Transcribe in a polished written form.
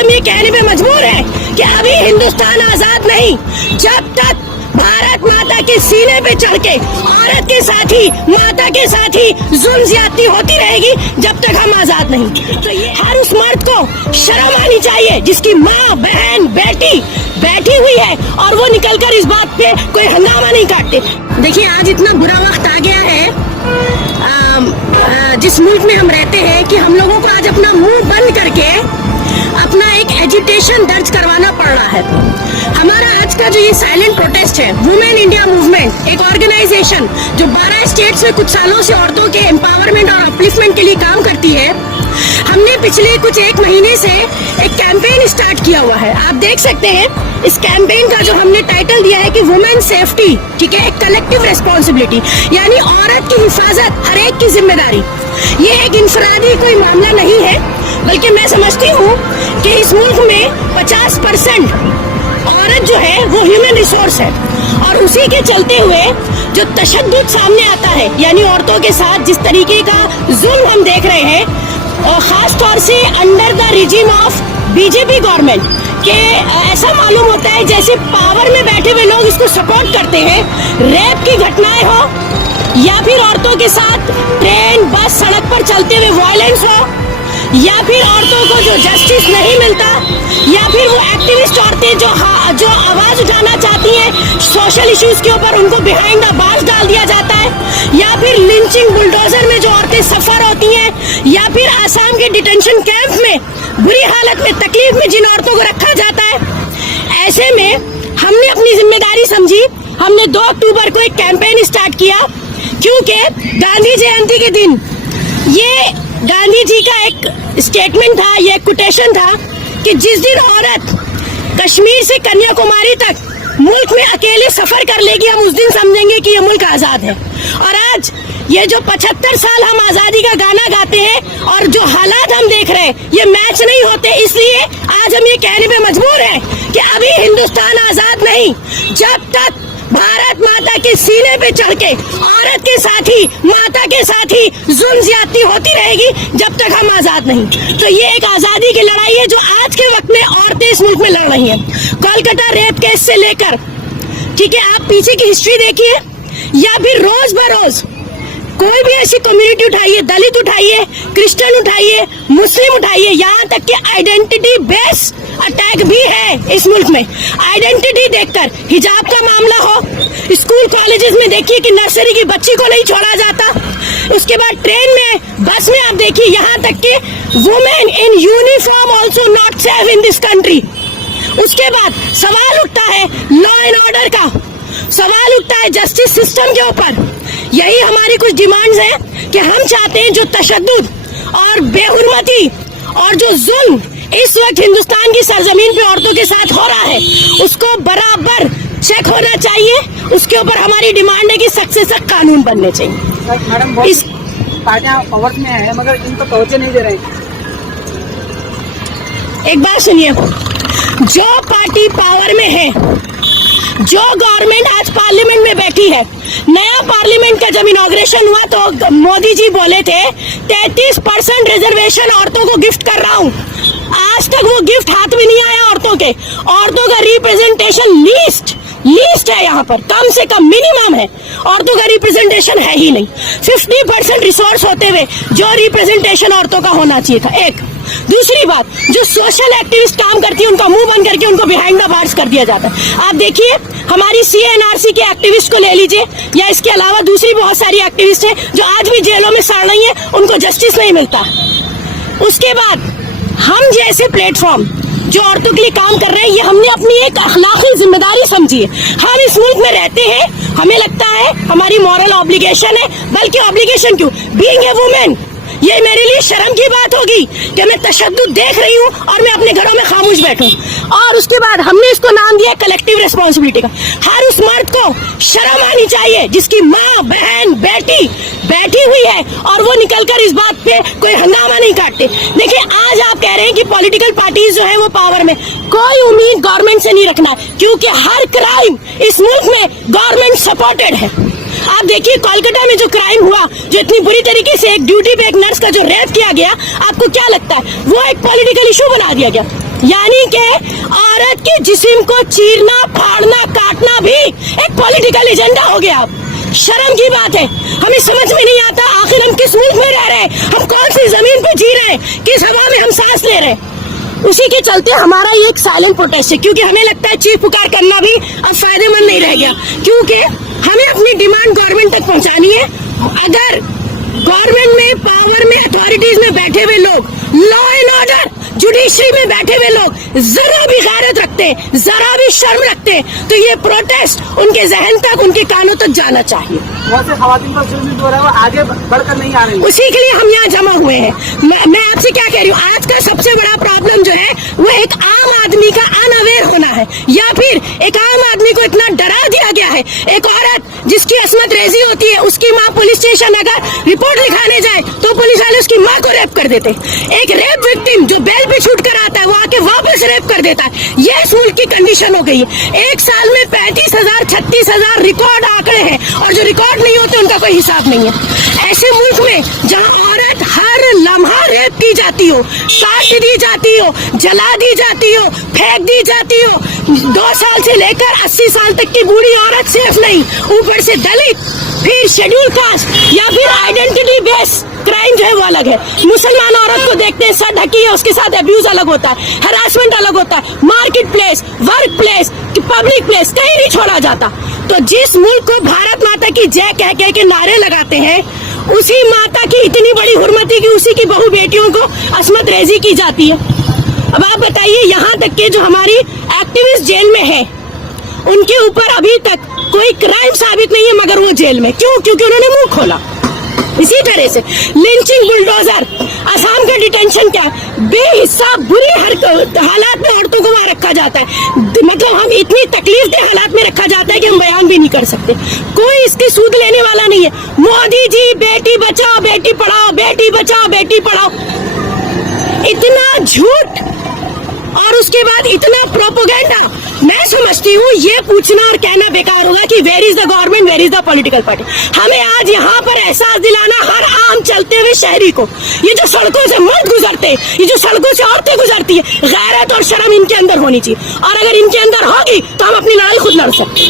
हम ये कहने पे मजबूर हैं कि अभी हिंदुस्तान आजाद नहीं, जब तक भारत माता के सीने पे चढ़ के औरत के साथ ही, माता के साथ ही जुल्म ज्यादती होती रहेगी, जब तक हम आजाद नहीं। तो ये हर उस मर्द को शर्म आनी चाहिए जिसकी माँ, बहन, बेटी बैठी हुई है और वो निकलकर इस बात पे कोई हंगामा नहीं काटते। देखिए, आज इतना बुरा वक्त आ गया है जिस मुल्क में हम रहते हैं कि हम लोगों को आज अपना मुंह बंद करके अपना एक एजिटेशन दर्ज करवाना पड़ रहा है। हमारा आज का जो ये साइलेंट प्रोटेस्ट है, वुमेन इंडिया मूवमेंट, एक ऑर्गेनाइजेशन जो 12 स्टेट्स में कुछ सालों से औरतों के एम्पावरमेंट और अपलिफ्टमेंट के लिए काम करती है, हमने पिछले कुछ 1 महीने से एक कैंपेन स्टार्ट किया हुआ है। आप देख सकते हैं इस कैंपेन का जो हमने टाइटल दिया है कि वुमेन सेफ्टी, ठीक है, एक कलेक्टिव रेस्पॉन्सिबिलिटी, यानी औरत की हिफाजत हर एक की जिम्मेदारी। ये एक इंफरादी कोई मामला नहीं है, बल्कि मैं समझती हूँ कि इस मुल्क में 50% औरत जो है वो ह्यूमन रिसोर्स है, और उसी के चलते हुए जो तशद्दुद सामने आता है, यानी औरतों के साथ जिस तरीके का जुल्म हम देख रहे हैं, और खास तौर से under the regime of BJP government के, ऐसा मालूम होता है जैसे पावर में बैठे हुए लोग इसको सपोर्ट करते हैं। रेप की घटनाएं हो, या फिर औरतों के साथ ट्रेन, बस, सड़क पर चलते हुए वायलेंस हो, या फिर औरतों को जो जस्टिस नहीं मिलता, या फिर वो एक्टिविस्ट औरतें जो आवाज उठाना चाहती हैं सोशल इश्यूज के ऊपर, उनको बिहाइंड द बार्स डाल दिया जाता है, या फिर लिंचिंग, बुलडोजर में जो औरतें सफर होती हैं, या फिर आसाम के डिटेंशन कैंप में बुरी हालत में, तकलीफ में जिन औरतों को रखा जाता है। ऐसे में हमने अपनी जिम्मेदारी समझी, हमने 2 अक्टूबर को एक कैंपेन स्टार्ट किया, क्योंकि गांधी जयंती के दिन ये गांधी जी का एक स्टेटमेंट था, ये कोटेशन था कि जिस दिन औरत कश्मीर से कन्याकुमारी तक मुल्क में अकेले सफर कर लेगी, हम उस दिन समझेंगे कि ये मुल्क आजाद है। और आज ये जो 75 साल हम आजादी का गाना गाते हैं और जो हालात हम देख रहे हैं, ये मैच नहीं होते। इसलिए आज हम ये कहने पे मजबूर हैं कि अभी हिंदुस्तान आजाद नहीं, जब तक भारत माता के सीने पे चढ़ के औरत के साथ ही, माता के साथ ही जुल्म ज्यादती होती रहेगी, जब तक हम आजाद नहीं। तो ये एक आजादी की लड़ाई है जो आज के वक्त में औरतें इस मुल्क में लड़ रही हैं। कोलकाता रेप केस से लेकर, ठीक है, आप पीछे की हिस्ट्री देखिए, या फिर रोज बरोज कोई भी ऐसी कम्युनिटी उठाइए, दलित उठाइए, क्रिश्चियन उठाइए, मुस्लिम उठाइए, यहाँ तक कि आइडेंटिटी बेस्ड अटैक भी है इस मुल्क में। आइडेंटिटी देखकर हिजाब का मामला हो, स्कूल कॉलेजेस में देखिए कि नर्सरी की बच्ची को नहीं छोड़ा जाता, उसके बाद ट्रेन में, बस में आप देखिए, यहाँ तक कि women in uniform also not safe in this country. उसके बाद सवाल उठता है लॉ एंड ऑर्डर का, सवाल उठता है जस्टिस सिस्टम के ऊपर। यही हमारी कुछ डिमांड्स हैं कि हम चाहते हैं जो तशद्दुद और बेहुरमती और जो जुल्म इस वक्त हिंदुस्तान की सरजमीन पे औरतों के साथ हो रहा है, उसको बराबर चेक होना चाहिए। उसके ऊपर हमारी डिमांड है कि सख्त से सख्त कानून बनने चाहिए। मैडम, इस पार्टियां पावर में है मगर इनको तवज्जो नहीं दे रहे। एक बात सुनिए, जो पार्टी पावर में है, जो गवर्नमेंट आज पार्लियामेंट में बैठी है, नया पार्लियामेंट का जब इनॉग्रेशन हुआ तो मोदी जी बोले थे 33% रिजर्वेशन औरतों को गिफ्ट कर रहा हूँ। आज तक वो गिफ्ट हाथ में नहीं आया औरतों के। औरतों का रिप्रेजेंटेशन लीस्ट है, यहाँ पर कम से कम मिनिमम है, औरतों का रिप्रेजेंटेशन है ही नहीं। 50% रिसोर्स होते हुए जो रिप्रेजेंटेशन औरतों का होना चाहिए था। एक दूसरी बात, जो सोशल एक्टिविस्ट काम करती है उनका मुंह बंद करके उनको बिहाइंड द बार्स कर दिया जाता है। आप देखिए, हमारी CNRC के एक्टिविस्ट को ले लीजिए, या इसके अलावा दूसरी बहुत सारी एक्टिविस्ट हैं जो आज भी जेलों में सड़ रही हैं, उनको जस्टिस नहीं मिलता। उसके बाद हम जैसे प्लेटफॉर्म जो औरतों के लिए काम कर रहे हैं, ये हमने अपनी एक अखलाकी जिम्मेदारी समझी है। हम इस मुल्क में रहते हैं, हमें लगता है हमारी मॉरल ऑब्लिगेशन है, बल्कि ऑब्लिगेशन क्यों, बीइंग ए वुमेन, ये मेरे लिए शर्म की बात होगी कि मैं तशद्दुद देख रही हूँ और मैं अपने घरों में खामोश बैठूं। और उसके बाद हमने इसको नाम दिया कलेक्टिव रेस्पॉन्सिबिलिटी का। हर उस मर्द को शर्म आनी चाहिए जिसकी माँ, बहन, बेटी बैठी हुई है और वो निकलकर इस बात पे कोई हंगामा नहीं काटते। देखिए, आज आप कह रहे हैं कि पॉलिटिकल पार्टीज जो है वो पावर में, कोई उम्मीद गवर्नमेंट से नहीं रखना, क्योंकि हर क्राइम इस मुल्क में गवर्नमेंट सपोर्टेड है। आप देखिए, कोलकाता में जो क्राइम हुआ, जो इतनी बुरी तरीके से एक ड्यूटी पे एक नर्स का जो रेप किया गया, आपको क्या लगता है वो एक पॉलिटिकल इशू बना दिया गया? यानी कि औरत के जिस्म को चीरना, फाड़ना, काटना भी एक पॉलिटिकल एजेंडा हो गया। शर्म की बात है, हमें समझ में नहीं आता आखिर हम किस मुल्क में रह रहे हैं, हम कौन सी जमीन पे जी रहे हैं, किस हवा में हम सांस ले रहे हैं। उसी के चलते हमारा ये एक साइलेंट प्रोटेस्ट है, क्योंकि हमें लगता है चीख पुकार करना भी अब फायदेमंद नहीं रह गया, क्योंकि हमें अपनी डिमांड गवर्नमेंट तक पहुंचानी है। अगर गवर्नमेंट में, पावर में, अथॉरिटीज में बैठे हुए लोग, लॉ एंड ऑर्डर, जुडिशरी में बैठे हुए लोग जरा भी गैरत रखते हैं, जरा भी शर्म रखते हैं, तो ये प्रोटेस्ट उनके जहन तक, उनके कानों तक जाना चाहिए। बहुत से खवातीन का जुल्म जो है वो आगे बढ़कर नहीं आ रही। उसी के लिए हम यहाँ जमा हुए हैं। मैं आपसे क्या कह रही हूँ, आज का सबसे बड़ा प्रॉब्लम जो है वो एक आम आदमी का अनअवेयर होना है, या फिर एक आम आदमी को इतना डरा दिया गया है। एक औरत जिसकी असमत रेजी होती है, उसकी माँ पुलिस स्टेशन अगर रिपोर्ट लिखाने जाए तो पुलिस वाले उसकी माँ को रेप कर देते। एक रेप विक्टिम जो बेल पे छूट कर आता है वो आके वापस रेप कर देता है। ये इस मुल्क की कंडीशन हो गई है। एक साल में 35,000 36,000 रिकॉर्ड आंकड़े हैं, और जो रिकॉर्ड नहीं होते उनका कोई हिसाब नहीं है। ऐसे मुल्क में जहाँ औरत हर लम्हा रेप की जाती हो, काट दी जाती हो, जला दी जाती हो, फेंक दी जाती हो, 2 साल से लेकर 80 साल तक की बूढ़ी औरत सेफ नहीं, ऊपर से दलित, फिर शेड्यूल कास्ट या फिर आइडेंटिटी बेस क्राइम जो है वो अलग है। मुसलमान औरत को देखते हैं सर ढकी है, उसके साथ अब्यूज अलग होता है, हरासमेंट अलग होता है, market place, work place, public place कहीं नहीं छोड़ा जाता। तो जिस मुल्क को भारत माता की जय कह कह के नारे लगाते हैं, उसी माता की इतनी बड़ी हुर्मती की उसी की बहू बेटियों को असमत रेजी की जाती है। अब आप बताइए, यहाँ तक के जो हमारी एक्टिविस्ट जेल में है उनके ऊपर अभी तक कोई क्राइम साबित नहीं है, मगर वो जेल में क्यों? क्योंकि उन्होंने मुंह खोला। इसी तरह से लिंचिंग, बुलडोजर, असम का डिटेंशन क्या, बेहिसाब बुरे हालात में औरतों को वहां रखा जाता है। मतलब हम इतनी तकलीफ दे हालात में रखा जाता है कि हम बयान भी नहीं कर सकते। कोई इसकी सूद लेने वाला नहीं है। मोदी जी बेटी बचाओ बेटी पढ़ाओ, बेटी बचाओ बेटी पढ़ाओ, इतना झूठ और उसके बाद इतना प्रोपोगेंडा। मैं समझती हूँ ये पूछना और कहना बेकार होगा कि where is the government, where is the political party. हमें आज यहाँ पर एहसास दिलाना हर आम चलते हुए शहरी को, ये जो सड़कों से मर्द गुजरते हैं, ये जो सड़कों से औरतें गुजरती है, गैरत और शर्म इनके अंदर होनी चाहिए, और अगर इनके अंदर होगी तो हम अपनी लड़ाई खुद लड़ सकते हैं।